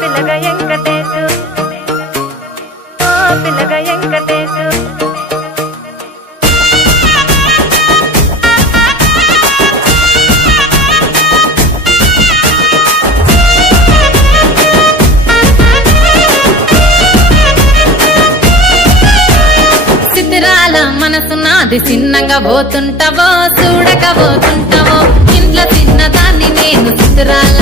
పిల్లగా వెంకటేశు ఓ పిల్లగా వెంకటేశు సిద్ధిరాల మనసు నాది చిన్నగా పోతుంటావో చూడక పోతుంటావో ఇంట్లో చిన్నదాన్ని నేను సిద్ధిరాల